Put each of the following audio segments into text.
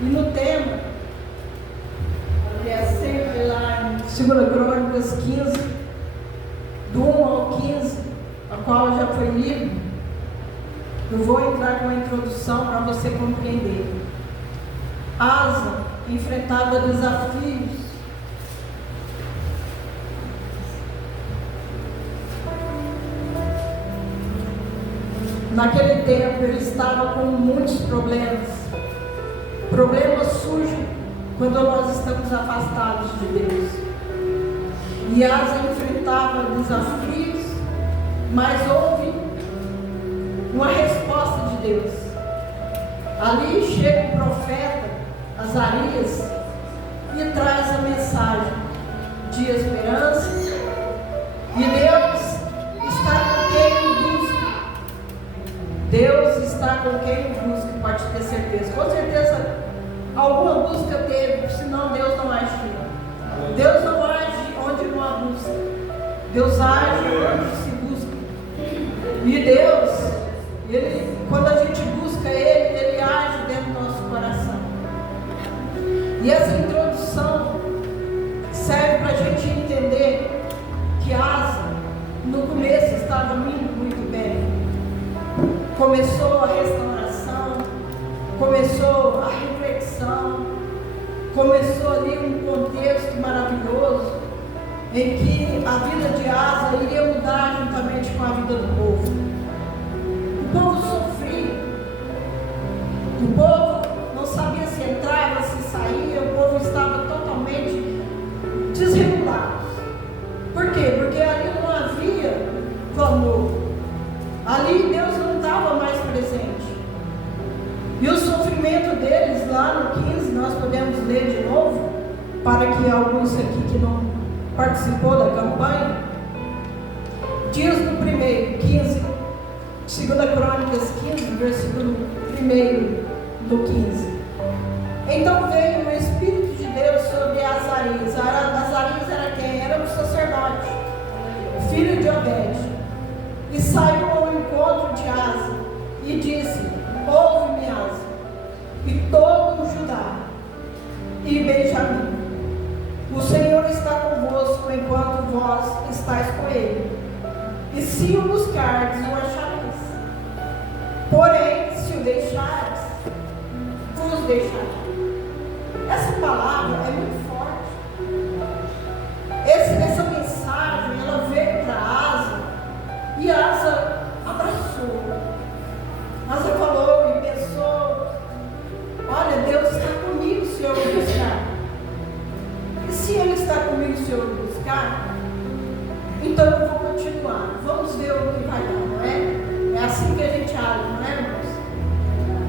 E no tema, que é sempre lá em 2 Crônicas 15, do 1 ao 15, a qual já foi lido, eu vou entrar com uma introdução para você compreender. Asa enfrentava desafios. Naquele tempo ele estava com muitos problemas. Problemas surgem quando nós estamos afastados de Deus. E Asa enfrentava desafios, mas houve uma resposta de Deus. Ali chega o profeta Azarias e traz a mensagem de esperança. E Deus está com quem o busca. Deus está com quem o busca, pode ter certeza. Com certeza alguma busca teve, senão Deus não agiu. Deus não age onde não há busca. Deus age onde se busca. E Deus, quando a gente busca Ele age dentro do nosso coração. E essa introdução serve para a gente entender que Asa, no começo, estava indo muito bem. Começou a restauração, começou a reflexão, começou ali um contexto maravilhoso em que a vida de Asa iria mudar juntamente com a vida do povo. O povo sofria, o povo não sabia se entrava, se saía, o povo estava totalmente desregulado. Por quê? Porque ali não havia clamor, ali Deus não estava mais presente. E o sofrimento deles lá no 15, nós podemos ler de novo, para que alguns aqui que não participou da campanha, diz no primeiro, 15, 2 Crônicas 15, versículo 1 do 15. Então veio o Espírito de Deus sobre Azarias. Azarias era quem? Era o sacerdote, filho de Obed. E saiu ao encontro de Asa e disse: ouve-me, Asa, e todo o Judá e Benjamim. O Senhor está convosco enquanto vós estáis com ele. E se o buscardes, o achareis. Porém, se o deixares, vos deixarei. Essa palavra é muito forte. Essa mensagem, ela veio para Asa, e Asa abraçou. Asa falou e pensou: olha, Deus está comigo se eu o buscar. E se Ele está comigo se eu o buscar, então eu vou continuar. Vamos ver o que vai dar, não é? É assim que a gente age, não é, irmãos?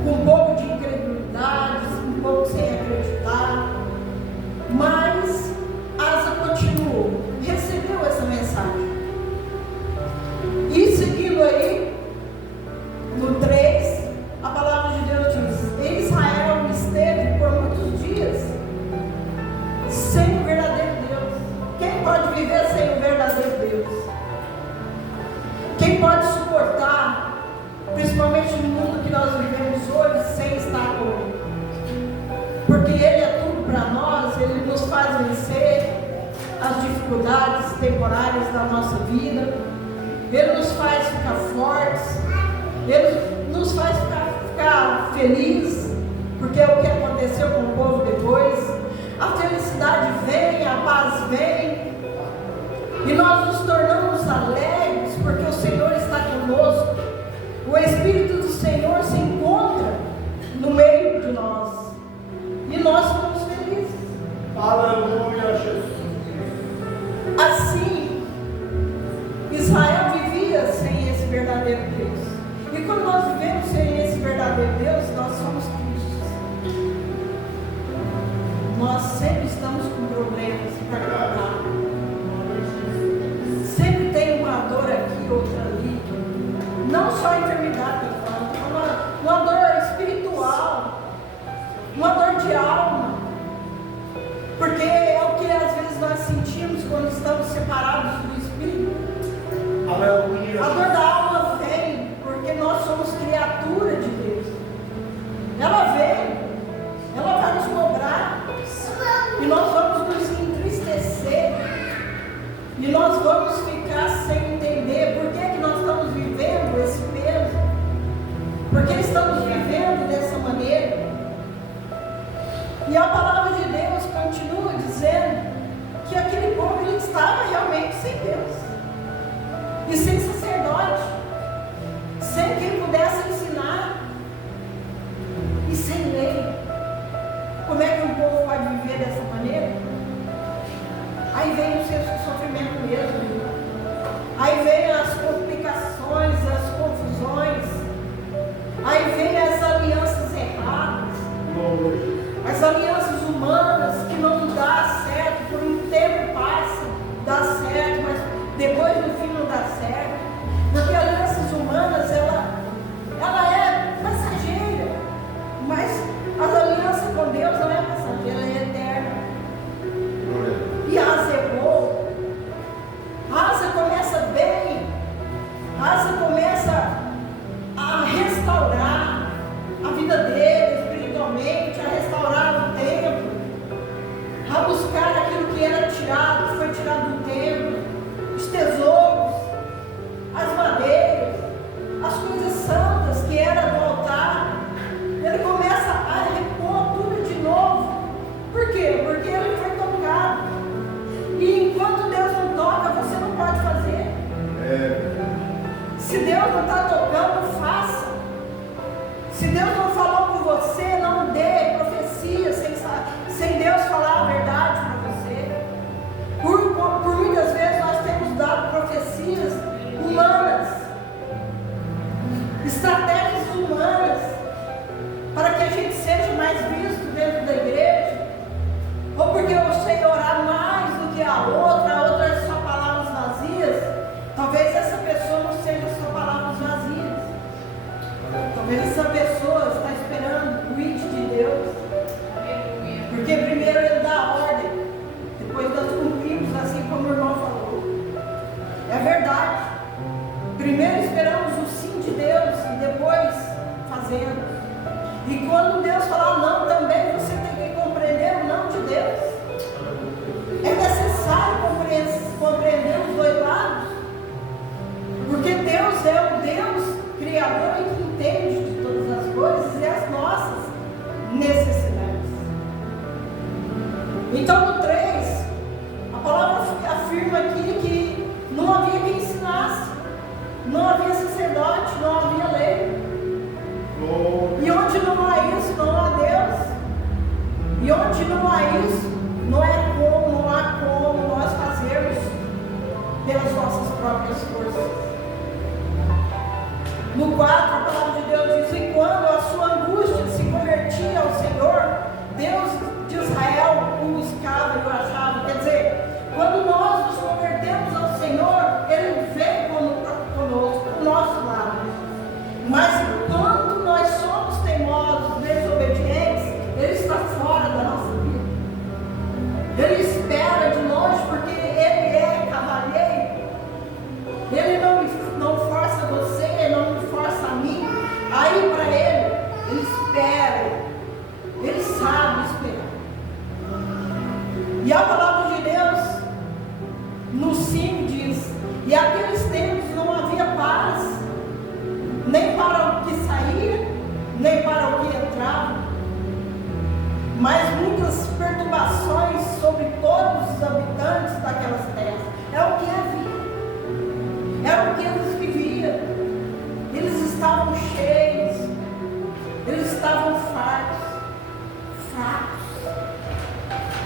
Com um pouco de incredulidade, um pouco sem acreditar. Mas Asa continuou, recebeu essa mensagem. E seguindo aí, no 3, a palavra de Deus diz: em Israel esteve por muitos dias sem o verdadeiro Deus. Quem pode viver sem o verdadeiro Deus? Quem pode suportar, principalmente no mundo que nós vivemos hoje, sem estar com Ele? Porque Ele é tudo para nós, Ele nos faz vencer as dificuldades temporárias da nossa vida, Ele nos faz ficar fortes, Ele nos faz ficar felizes, porque é o que aconteceu com o povo depois. A felicidade vem, a paz vem, e nós nos tornamos alegres, porque o Senhor está conosco. O Espírito do Senhor se encontra no meio de nós, e nós ficamos felizes. Aleluia, Jesus. Assim, Israel vivia sem esse verdadeiro Deus. E quando nós vivemos sem esse verdadeiro Deus, nós somos tristes. Nós sempre estamos com problemas para contar. Sempre tem uma dor aqui, outra ali. Não só a enfermidade, uma dor espiritual, uma dor de alma. Porque é o que às vezes nós sentimos quando estamos separados do Espírito. Aleluia. A dor da alma vem porque nós somos criatura de Deus. Ela vem, ela vai dessa maneira, aí vem o seu sofrimento mesmo. Aí vem as complicações, as confusões. Aí vem as alianças erradas. As alianças humanas que não dá certo, por um tempo passa, dá certo, mas depois no fim não dá certo. Porque alianças humanas, ela é passageira, mas a aliança com Deus não é passageira, ela é eterna. E Asa errou. Asa começa bem, Asa começa a restaurar a vida dele espiritualmente, a restaurar o templo, a buscar aquilo que era tirado, foi tirado do templo, os tesouros, as madeiras, as coisas santas que era do altar. Ele começa a repor tudo de novo. Por quê? Porque ele foi tocado. E enquanto Deus não toca, você não pode fazer. Se Deus não está tocando, faça. Se Deus não falou com você, não dê profecia sem Deus falar a verdade para você. Por muitas vezes nós temos dado profecias humanas, estratégias humanas, para que a gente seja mais visto dentro da igreja, ou porque eu sei orar mais do que a outra é só palavras vazias. Talvez essa pessoa não seja só palavras vazias. Talvez essa pessoa está esperando o it de Deus. Porque primeiro ele dá a ordem, depois nós cumprimos, assim como o irmão falou. É verdade. Primeiro esperamos o sim de Deus e depois fazemos. E quando Deus falar não, também você tem que compreender o não de Deus. É necessário compreender os dois lados. Porque Deus é o Deus Criador e que entende de todas as coisas e as nossas necessidades. Então no 3, a palavra afirma aqui que não havia quem ensinasse, não havia sacerdote, não havia lei. E onde não há isso, não há Deus. E onde não há isso, não há como nós fazermos pelas nossas próprias forças. No 4, a palavra de Deus diz: e quando a sua angústia se convertia ao Senhor, Deus de Israel o buscava e o achava. Quer dizer, quando nós nos convertemos ao Senhor, Ele vem conosco, do nosso lado. Mas quando nós somos teimosos, desobedientes, Ele está fora da nossa vida. Ele espera de longe porque Ele é cavalheiro. Ele não força você, Ele não me força a mim. Aí para Ele espera. Ele sabe esperar. E a palavra de Deus no 5 diz: e aqueles tempos não havia paz, nem para o que saía, nem para o que entrava, mas muitas perturbações sobre todos os habitantes daquelas terras. É o que havia, era o que eles viviam. Eles estavam cheios, eles estavam fracos,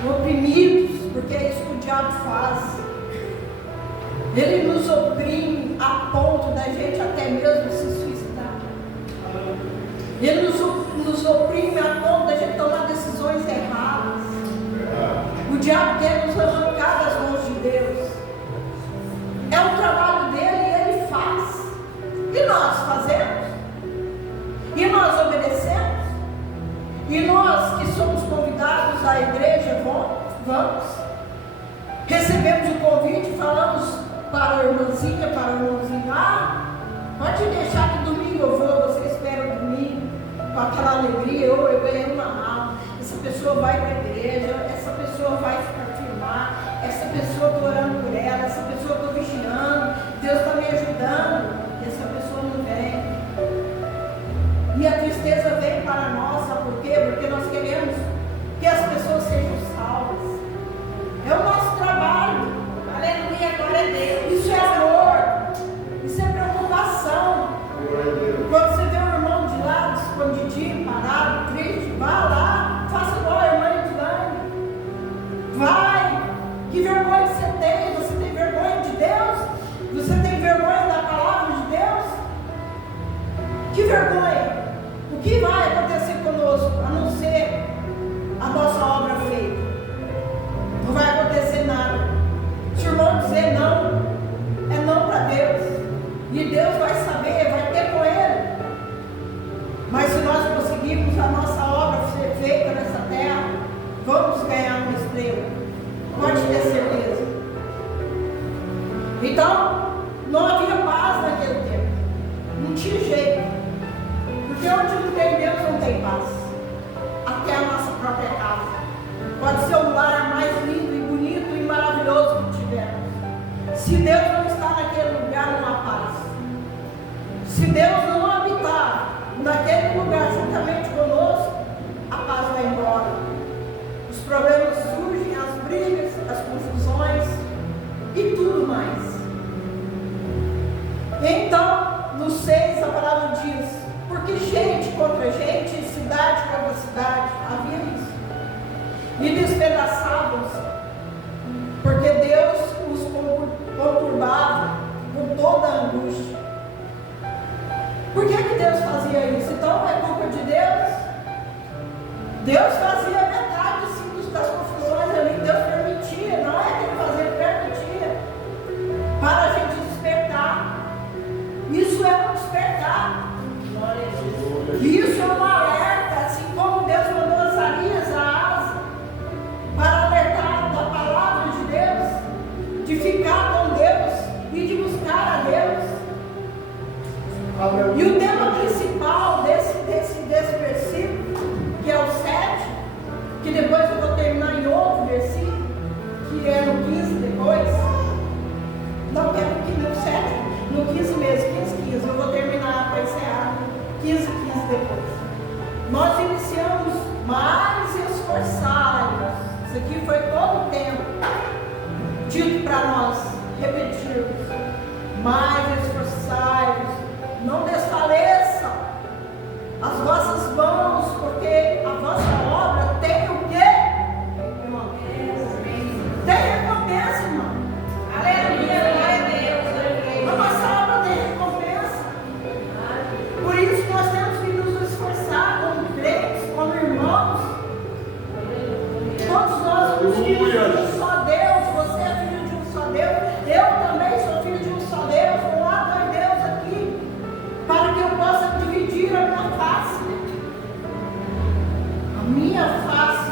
oprimidos, porque é isso que o diabo faz. Ele nos oprime a ponto da gente até mesmo se suicidar. Ele nos oprime a ponto da gente tomar decisões erradas. O diabo quer nos arrancar das mãos de Deus. É o trabalho dele e ele faz. E nós fazemos? E nós obedecemos? E nós que somos convidados à igreja, vamos? Recebemos o convite, falamos para a irmãzinha, pode deixar que domingo eu vou, você espera o domingo, com aquela alegria, eu ganhei uma alma, essa pessoa vai para a igreja, essa pessoa vai ficar firmar, essa pessoa estou orando por ela, essa pessoa estou vigiando, Deus está me ajudando, e essa pessoa não vem. E a tristeza vem para nós, sabe por quê? Porque nós queremos que as pessoas sejam salvas. É o nosso trabalho. Aleluia, glória a Deus. Isso é amor. Isso é preocupação. Quando você vê um irmão de lado, escondidinho, parado, triste, vá lá, faça igual a irmã Edilane. despedaçavam-se, porque Deus os conturbava com toda a angústia. Por que Deus fazia isso? Então é culpa de Deus? Deus fazia metade assim, das confusões ali, Deus permitia, não é que Ele fazia, Ele permitia, para a gente despertar. Isso é um despertar. Isso é um alerta, assim como Deus mandou Azarias a asa para alertar da palavra de Deus, de ficar com Deus e de buscar a Deus. E o tema principal desse versículo, que é o 7, que depois eu vou terminar em outro versículo, que é no 15 depois, não, é no 7, no 15 mesmo, 15, eu vou terminar para encerrar, 15 depois. Nós iniciamos mais esforçados, isso aqui foi todo o tempo dito para nós repetirmos, mais esforçados, não desfaleçam as vossas mãos, porque a vossa obra tem o quê? Tem recompensa, irmão. Aleluia, glória a Deus. A nossa obra tem recompensa. Por isso nós temos que nos esforçar como crentes, como irmãos. Todos nós somos filhos de um só Deus. Você é filho de um só Deus. Eu também sou filho de um só Deus. Não há dois Deus aqui, para que eu possa dividir a minha face. A minha face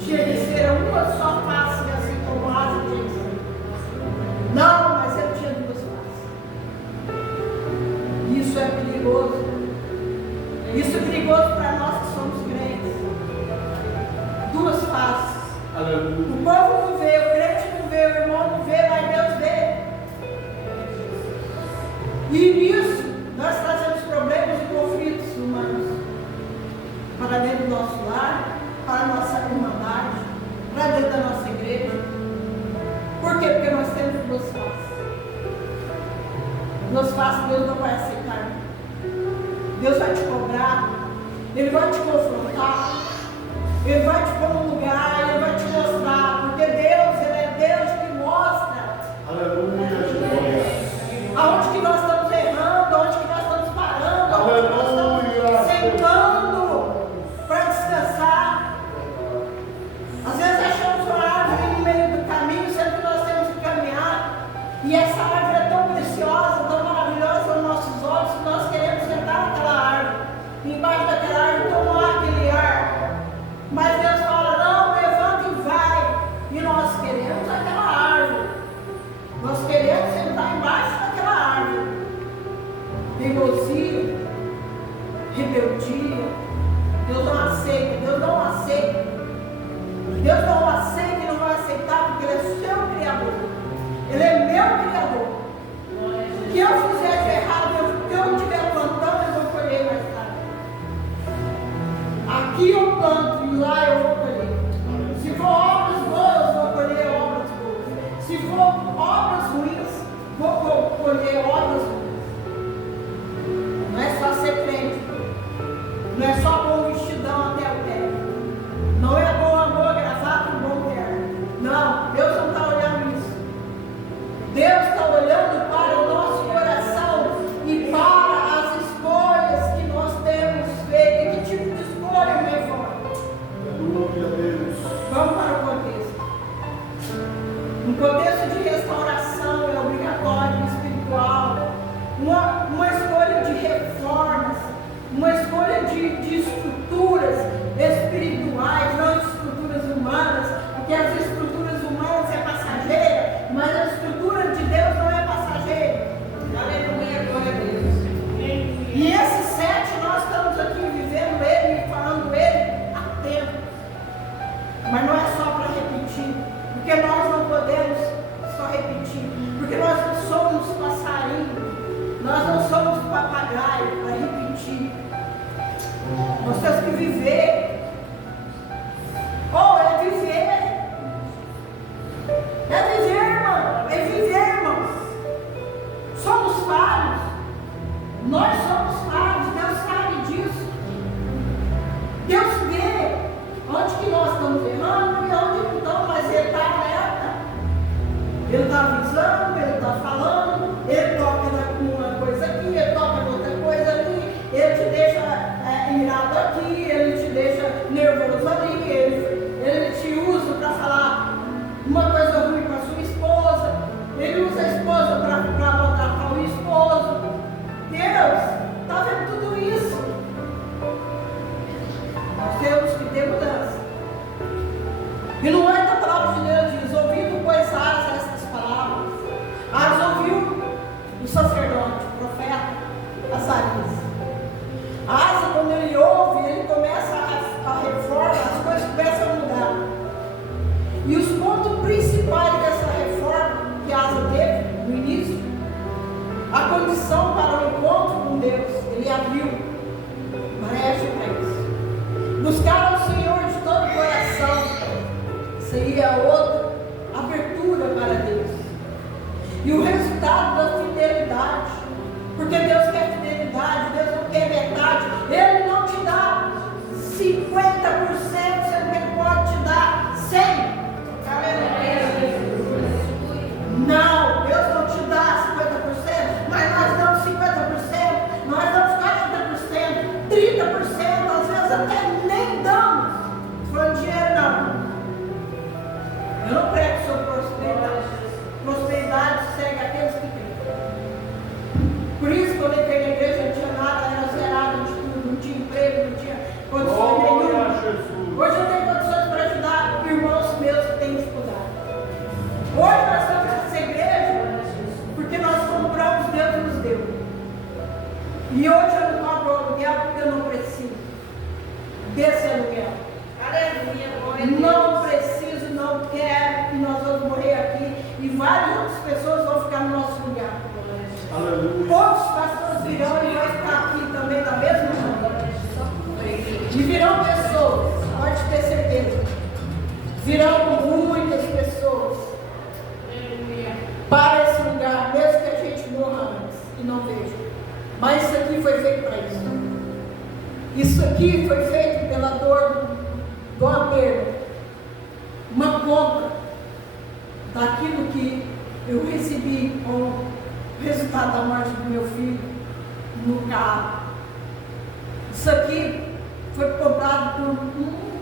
tinha que ser uma só face, assim como a asa tinha que ser. Não, mas eu tinha duas faces. Isso é perigoso. Isso é perigoso para nós que somos crentes. Duas faces. O povo não vê, o crente não vê, o irmão não vê, mas Deus vê. E nisso nós trazemos problemas e conflitos humanos para dentro do nosso lar, para a nossa irmandade, para dentro da nossa igreja. Por quê? Porque nós temos duas faces. Duas faces Deus não vai aceitar. Deus vai te cobrar, Ele vai te confrontar, Ele vai te pôr num lugar, Ele vai te mostrar, porque Deus, Ele é Deus que mostra. Aonde que nós estamos errando, aonde que nós estamos parando, aonde que nós estamos sentando para descansar. Às vezes achamos uma árvore no meio do caminho, sendo que nós temos que caminhar. E essa árvore é tão preciosa, tão maravilhosa aos nossos olhos, que nós queremos sentar naquela árvore. E embaixo daquela árvore tomar aquele ar. Mas Deus fala, não, levanta e vai. E nós queremos aquela árvore. Nós queremos sentar embaixo daquela árvore. Teimosia, rebeldia. Deus não aceita, Deus não aceita. Deus não aceita e não vai aceitar porque Ele é seu Criador. Ele é meu Criador. O que eu fizer de errado, o que eu estiver plantando, eu vou colher mais tarde. Aqui eu planto e lá eu vou colher. Se for obras boas, vou colher obras boas. Se for obras ruins, vou colher obras ruins. Não é só ser crente. Não é só bom vestidão até o pé. Não é boa gravata e bom terno. Não, Deus não está olhando isso. Deus está olhando para o nosso coração e para as escolhas que nós temos feito. Que tipo de escolha, meu irmão? Vamos para o contexto. Um contexto de restauração é obrigatório, espiritual. Uma escolha de reformas, uma escolha de estruturas espirituais, não de estruturas humanas, porque as estruturas humanas é passageira, mas a estrutura de Deus não é passageira. Aleluia, glória a Deus. E esse 7 nós estamos aqui vivendo ele e falando ele há tempo. Mas não é só para repetir, porque nós não podemos só repetir, porque nós não somos passarinho, nós não somos papagaio para repetir. Nós temos que viver. É viver. É viver, irmão. É viver, irmãos. Somos falhos. Nós somos falhos. Deus sabe disso. Deus vê onde que nós estamos errando. áreas. Asa, quando ele ouve, ele começa a reforma, as coisas começam a mudar. E os pontos principais dessa reforma que Asa teve no início, a condição para o encontro com Deus, ele abriu brecha para isso. Buscar ao Senhor de todo o coração seria outra abertura para Deus. E o resultado da fidelidade, porque Deus quer fidelidade, Deus não quer metade, Ele não te dá 50%, sendo que Ele pode te dar 100%. Não, Deus não te dá 50%, mas nós damos 50%, nós damos 40%, 30%, às vezes até nem damos. Falando dinheiro não. Eu não prego sobre prosperidade. Prosperidade segue aqueles que têm. Por isso, quando eu entrei na igreja, não tinha nada, era zerado de tudo, não tinha emprego, não tinha condições nenhuma. Hoje eu tenho condições para ajudar irmãos meus que têm dificuldade. Hoje nós estamos nessa igreja porque nós compramos, Deus nos deu. E hoje eu não cobro aluguel porque eu não preciso desse aluguel. Aleluia. Não preciso, não quero, e nós vamos morrer aqui. E várias outras pessoas vão ficar no nosso lugar. Aleluia. Outros pastores virão e vai ficar aqui também da mesma maneira. E virão pessoas, pode ter certeza. Virão muitas pessoas para esse lugar, mesmo que a gente morra antes e não veja. Mas isso aqui foi feito para isso. Isso aqui foi feito pela dor de uma perda, uma compra daquilo que eu recebi como resultado da morte do meu filho no carro. Isso aqui foi comprado por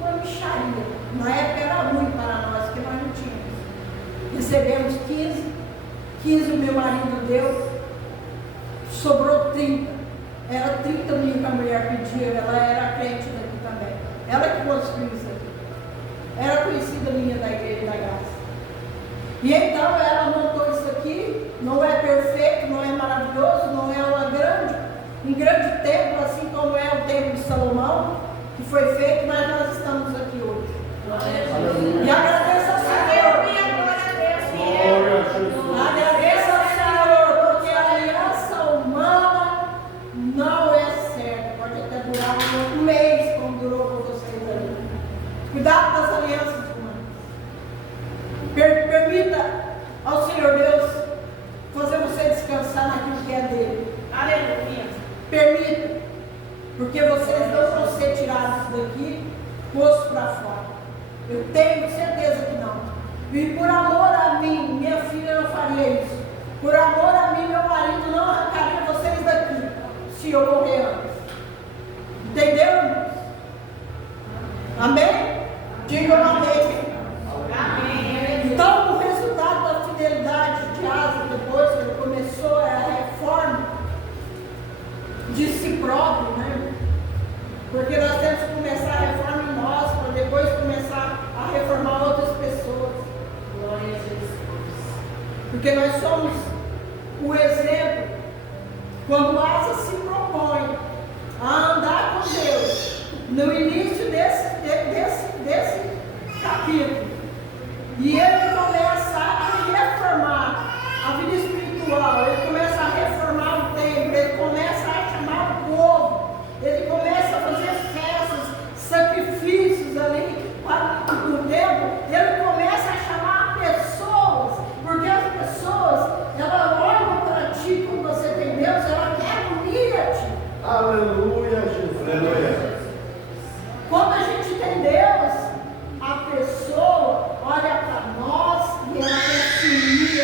uma mixaria. Na época era ruim para nós, porque nós não tínhamos. Recebemos 15 o meu marido deu, sobrou 30. Era 30 mil que a mulher pedia, ela era crente daqui também. Ela que construiu isso aqui. Era conhecida minha da igreja da graça. E então ela montou isso aqui, não é perfeito, não é maravilhoso, não é um grande templo, assim como é o templo de Salomão, que foi feito, mas nós estamos aqui hoje. E agradeço ao Senhor. Agradeço ao Senhor, porque a aliança humana não é certa. Pode até durar um mês, como durou com vocês ali. Cuidado com as alianças humanas. Permita ao Senhor Deus fazer você descansar naquilo que é dele. Aleluia. Permita, porque vocês não vão ser tirados daqui, posto para fora. Eu tenho certeza que não. E por amor a mim, minha filha não faria isso. Por amor a mim, meu marido não arrancaria vocês daqui, se eu morrer antes. Entendeu? Amém? Digam amém. Amém. Então, o resultado da fidelidade de Asa, depois que ele começou a reforma de si próprio, né? Porque nós temos que começar a reforma em nós, para depois começar a reformar outras pessoas. Glória a Jesus. Porque nós somos o exemplo. Quando Asa se propõe a andar com Deus, no início desse capítulo, e ele começa a reformar a vida espiritual, ele começa a reformar o templo, ele começa a chamar o povo, ele começa a fazer festas, sacrifícios ali no templo, ele começa a chamar pessoas, porque as pessoas, elas olham para ti como você tem Deus, ela quer unir-te. Aleluia, Jesus. Aleluia. Quando a gente tem Deus, a pessoa olha para nós e ela quer se unir,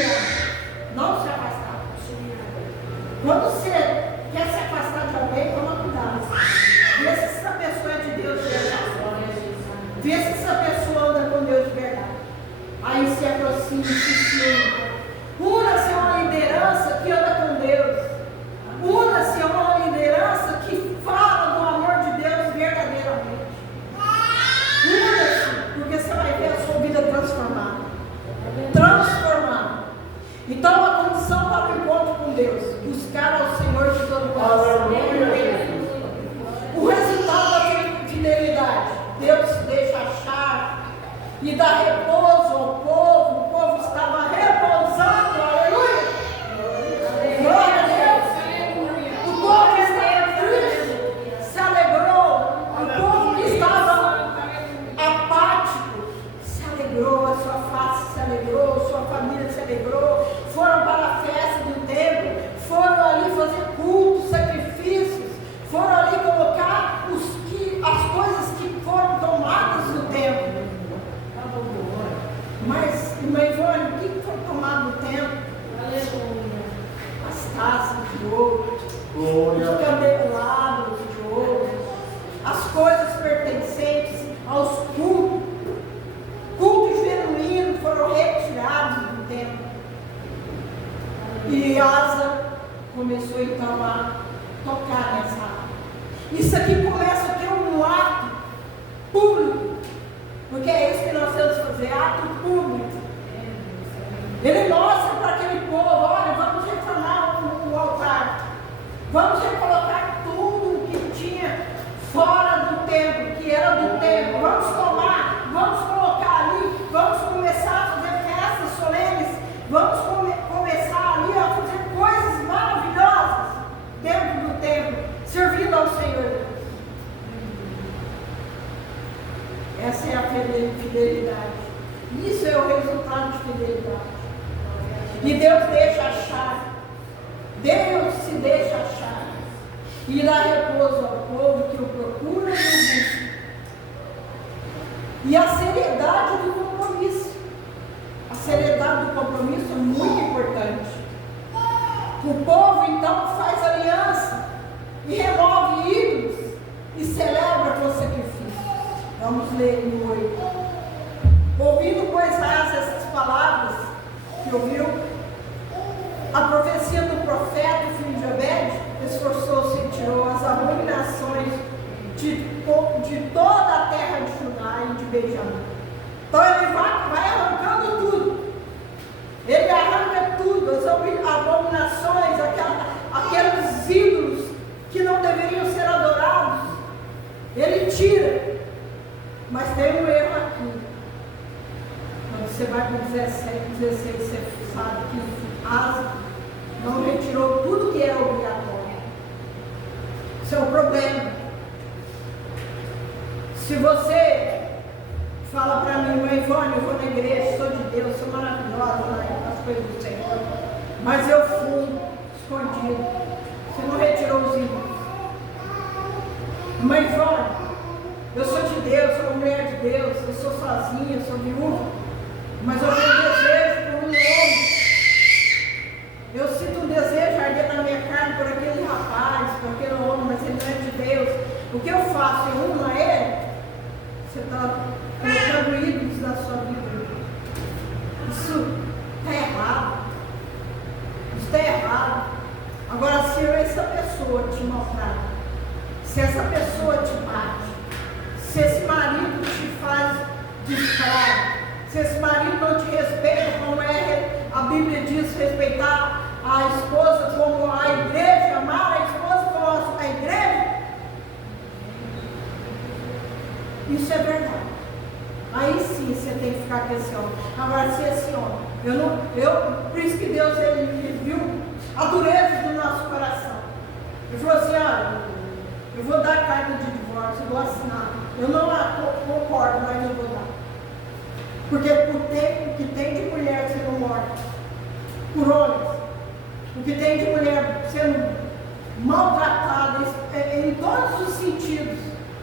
não se afastar, se unir. Quando você quer se afastar de alguém, toma cuidado. Vê se essa pessoa é de Deus de verdade. Vê se essa pessoa anda com Deus de verdade. Aí se aproxima, se une. Una-se a uma liderança que anda com Deus. Una-se a uma liderança que fala do amor de Deus verdadeiramente. Una-se, porque você vai ver a sua vida transformada. Transformada. Então a condição para o encontro com Deus, buscar ao Senhor de todo o coração. e dar repouso ao povo. O povo estava repousando, aleluia! Glória a Deus! O povo que estava triste se alegrou. O povo que estava apático se alegrou, a sua face se alegrou, sua família se alegrou. Foram para a festa do templo, foram ali fazer cultos, sacrifícios, foram ali colocar as coisas que foram tomadas do templo. Mas, irmã Ivone, o que foi tomado no templo? As taças de ouro, os candelabros de ouro, as coisas pertencentes aos cultos. Cultos genuínos foram retirados do templo. E Asa começou então a tocar nessa área. Isso aqui começa a ter um ato público, porque é isso que nós temos que fazer, ato público. Ele mostra para aquele povo: olha, vamos reformar o altar, vamos recolocar tudo que tinha fora do templo, que era do templo, vamos tomar, vamos colocar ali, vamos começar a fazer festas solenes, vamos começar ali a fazer coisas maravilhosas dentro do templo, servindo ao Senhor. Essa é a fidelidade. Isso é o resultado de fidelidade. E Deus deixa achar. Deus se deixa achar. E dá repouso ao povo que o procura e o busca. E a seriedade do compromisso. A seriedade do compromisso é muito importante. O povo então faz aliança e remove ídolos e celebra com sacrifício. Vamos ler no 8. Ouvindo, pois, Asa essas palavras que ouviu, a profecia do profeta, filho de Obed, esforçou-se e tirou as abominações de toda a terra de Judá e de Benjamim. Então ele vai arrancando tudo. Ele arranca tudo, as abominações, aqueles ídolos que não deveriam ser adorados. Ele tira. Mas tem um erro aqui. Quando você vai para 16, você sabe que Asa não retirou tudo que era obrigatório. Isso é um problema. Se você fala para mim: mãe Ivone, eu vou na igreja, sou de Deus, sou maravilhosa nas coisas do Senhor, mas eu fui escondido, você não retirou os ídolos. Mãe Ivone, eu sou de Deus, sou mulher de Deus, eu sou sozinha, eu sou viúva, mas eu tenho desejo por um homem. Eu sinto um desejo arder na minha carne por aquele rapaz, por aquele homem, mas ele não é de Deus. O que eu faço? Eu uno a ele? Você está colocando ídolos na sua vida. Isso está errado. Isso está errado. Agora, se essa pessoa te maltrata, se essa pessoa te bate, se esse marido te faz de escravo, se esse marido não te respeita, como a Bíblia diz, respeitar a esposa como a igreja, amar a esposa como a igreja, isso é verdade. Aí sim você tem que ficar com esse homem. Agora, se esse homem, por isso que Deus ele viu a dureza do nosso coração. Ele falou assim: olha, eu vou dar carta de divórcio, eu vou assinar. Eu não concordo, mas eu vou dar. Porque por tempo que tem de mulher sendo morta por homens, o que tem de mulher sendo maltratada em todos os sentidos,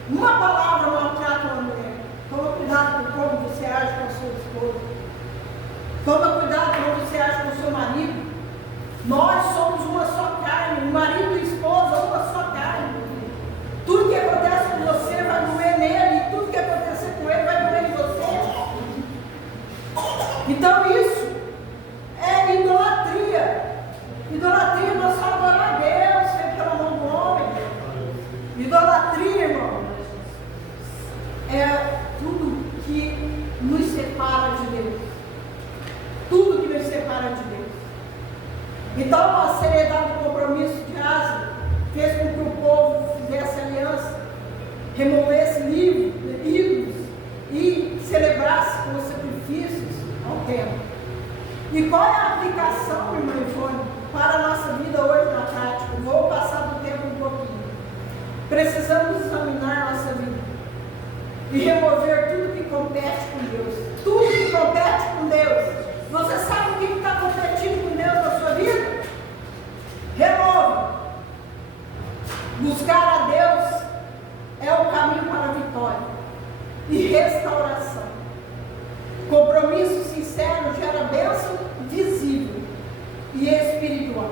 uma palavra maltrata uma mulher. Toma cuidado com como você age com a sua esposa. Toma cuidado com como você age com o seu marido. Nós somos uma só carne, marido e esposa, uma só carne. Tudo que acontece com você vai doer nele, e tudo que acontecer com ele vai doer em você. Então isso é idolatria. Idolatria não é só adorar a Deus, feito pela mão do homem. Idolatria, irmão, é tudo que nos separa de Deus. Tudo que nos separa de Deus. Então a seriedade do compromisso de Asa fez com que o povo fizesse aliança, removesse ídolos e celebrasse com e remover tudo que compete com Deus. Tudo que compete com Deus. Você sabe o que está competindo com Deus na sua vida? Remova. Buscar a Deus é o caminho para a vitória e restauração. Compromisso sincero gera bênção visível e espiritual.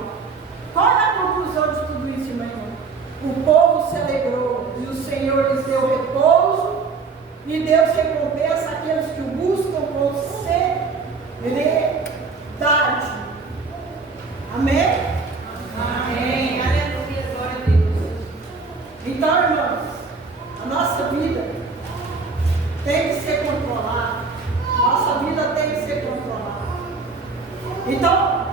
Qual é a conclusão de tudo isso, meu irmão? O povo se alegrou e o Senhor lhes deu repouso, e Deus recompensa aqueles que o buscam com seriedade. Amém? Amém. Aleluia, glória a Deus. Então, irmãos, a nossa vida tem que ser controlada. Nossa vida tem que ser controlada. Então,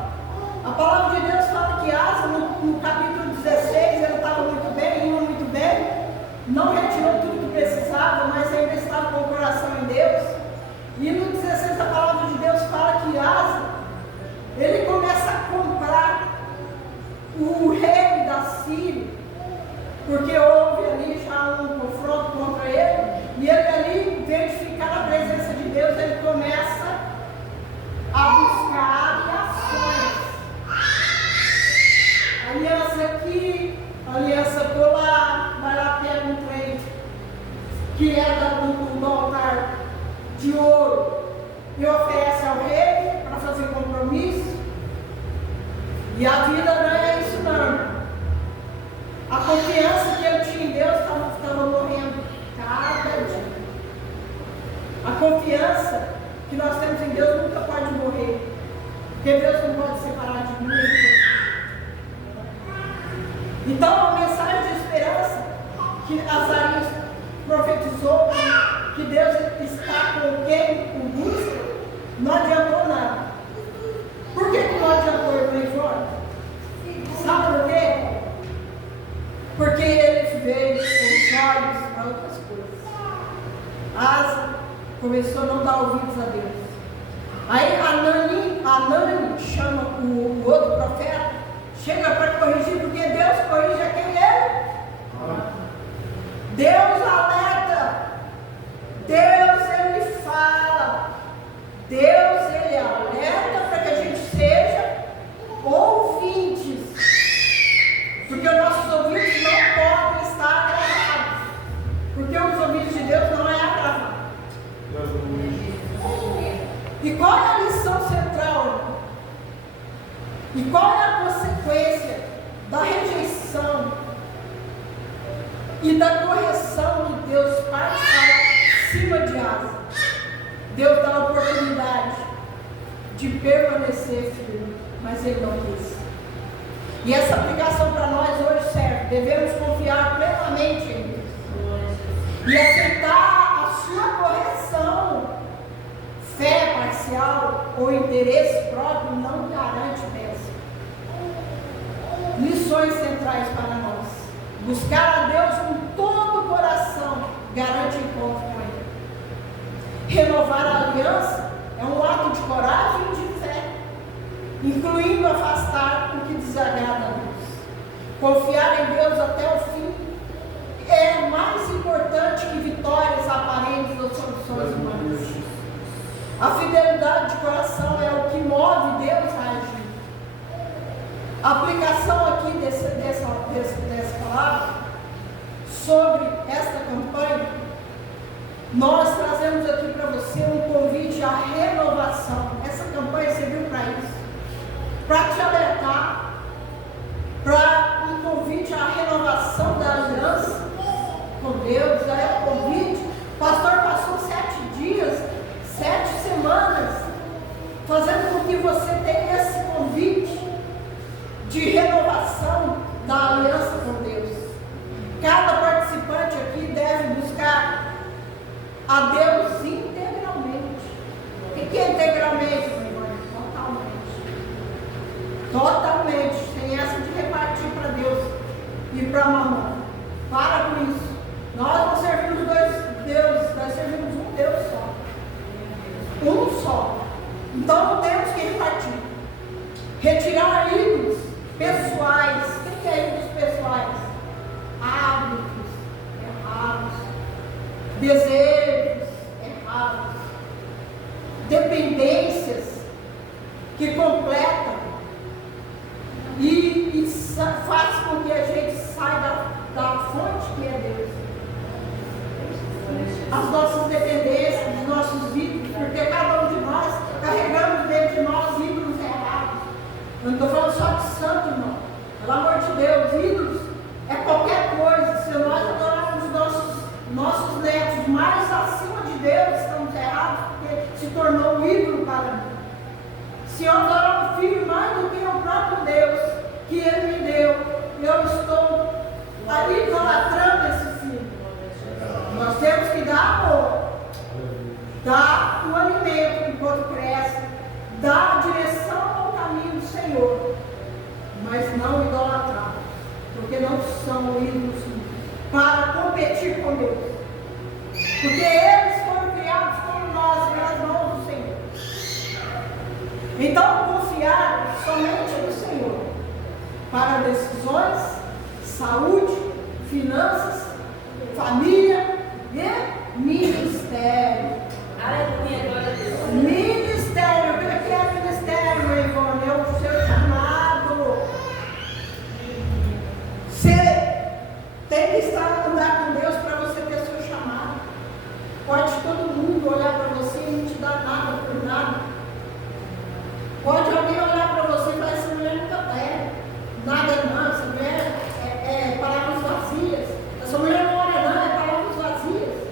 a palavra de Deus fala que Asa, no capítulo 16, ele estava muito bem, indo muito bem, não retirou tudo que precisava, mas ainda estava com o coração em Deus. E no 16 a palavra de Deus fala que Asa, ele começa a comprar o rei da Síria, porque houve ali já um confronto contra ele, e ele ali, verificar a presença de Deus, ele começa a buscar aliações. Aliança aqui, aliança colar, vai lá, pega um trem que é do altar de ouro e oferece ao rei para fazer compromisso. E a vida não é isso não. A confiança que ele tinha em Deus estava morrendo cada dia. A confiança que nós temos em Deus nunca pode morrer, porque Deus não pode separar de mim e de você. Então, a mensagem de esperança que Azarias profetizou, que Deus está com quem o busca, não adiantou nada. Por que não adiantou ele para ir fora? Sabe por quê? Porque ele veio com os olhos para outras coisas. Asa começou a não dar ouvidos a Deus. Aí Anani chama o outro profeta, chega para corrigir, porque Deus corrige a quem ele. Deus alerta, Deus ele fala, Deus ele alerta para que a gente seja ouvintes, porque os nossos ouvidos não podem estar agravados, porque os ouvidos de Deus não é agravado. E qual é a lição central? E qual é a consequência da rejeição e da correção que Deus faz para cima de Asa? Deus dá a oportunidade de permanecer firme, mas ele não quis. E essa aplicação para nós hoje serve. Devemos confiar plenamente em Deus e aceitar a sua correção. Fé parcial ou interesse próprio não garante bênção. Lições centrais para nós: buscar a Deus com todo o coração garante encontro com Ele. Renovar a aliança é um ato de coragem e de fé, incluindo afastar o que desagrada a Deus. Confiar em Deus até o fim é mais importante que vitórias aparentes ou soluções humanas. A fidelidade de coração é o que move Deus a agir. A aplicação aqui dessa palavra sobre esta campanha, nós trazemos aqui para você um convite à renovação. Essa campanha serviu para isso, para te alertar, para um convite à renovação da aliança com Deus. É um convite. O pastor passou 7 dias, 7 semanas, fazendo com que você tenha esse convite de renovação da aliança com Deus. Cada participante aqui deve buscar a Deus integralmente. O que é integralmente, meu irmão? Totalmente. Sem essa de repartir para Deus e para mamãe. Para com isso. Nós não servimos 2 deuses, nós servimos um Deus só. Um só. Então temos que repartir. Retirar ídolos pessoais. O que é ídolos pessoais? Hábitos errados, desejos, dependências que completam e faz com que a gente saia da fonte que é Deus. As nossas dependências, os nossos ídolos, porque cada um de nós carregamos dentro de nós ídolos errados. Eu não estou falando só de santo, irmão. Pelo amor de Deus, ídolos é qualquer coisa. Se nós adorarmos nossos netos mais acima de Deus, estamos errados, porque se tornou um ídolo para mim. Se eu adorar um filho mais do que o próprio Deus que Ele me deu, eu estou idolatrando esse filho. Nós temos que dar amor, dar o alimento enquanto cresce, dar a direção ao caminho do Senhor, mas não idolatrar, porque não são ídolos para competir com Deus, porque eles foram criados como nós, pelas mãos do Senhor. Então, confiar somente no Senhor para decisões, saúde, finanças, família e ministério. Aleluia, glória a Deus. Ministério, o que é ministério, Ivone? É o seu chamado. Você tem que estar andar com Deus para você ter seu chamado. Pode todo mundo olhar para você e não te dar nada por nada. Pode alguém olhar para você e falar: essa mulher nunca pega. Nada não, essa mulher é palavras vazias. Essa mulher não ora não, é palavras vazias.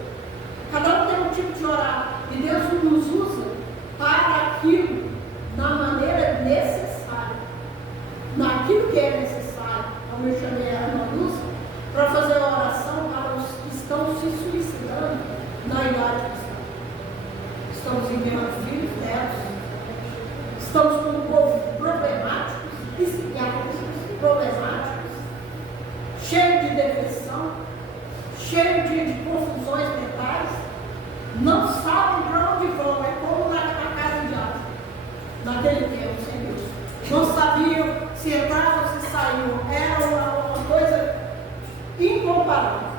Cada um tem um tipo de orar. E Deus nos usa para aquilo, na maneira necessária. Naquilo que é necessário. Como eu chamei a irmã Lúcia, para fazer a oração para os que estão se suicidando na idade cristã. Estamos enviando filhos, netos. Estamos com um povo problemático, psiquiátricos problemáticos, cheio de depressão, cheio de confusões mentais, não sabem para onde vão, é como na casa de Atos, naquele tempo, sem Deus. Não sabiam se entravam ou se saíam, era uma coisa incomparável.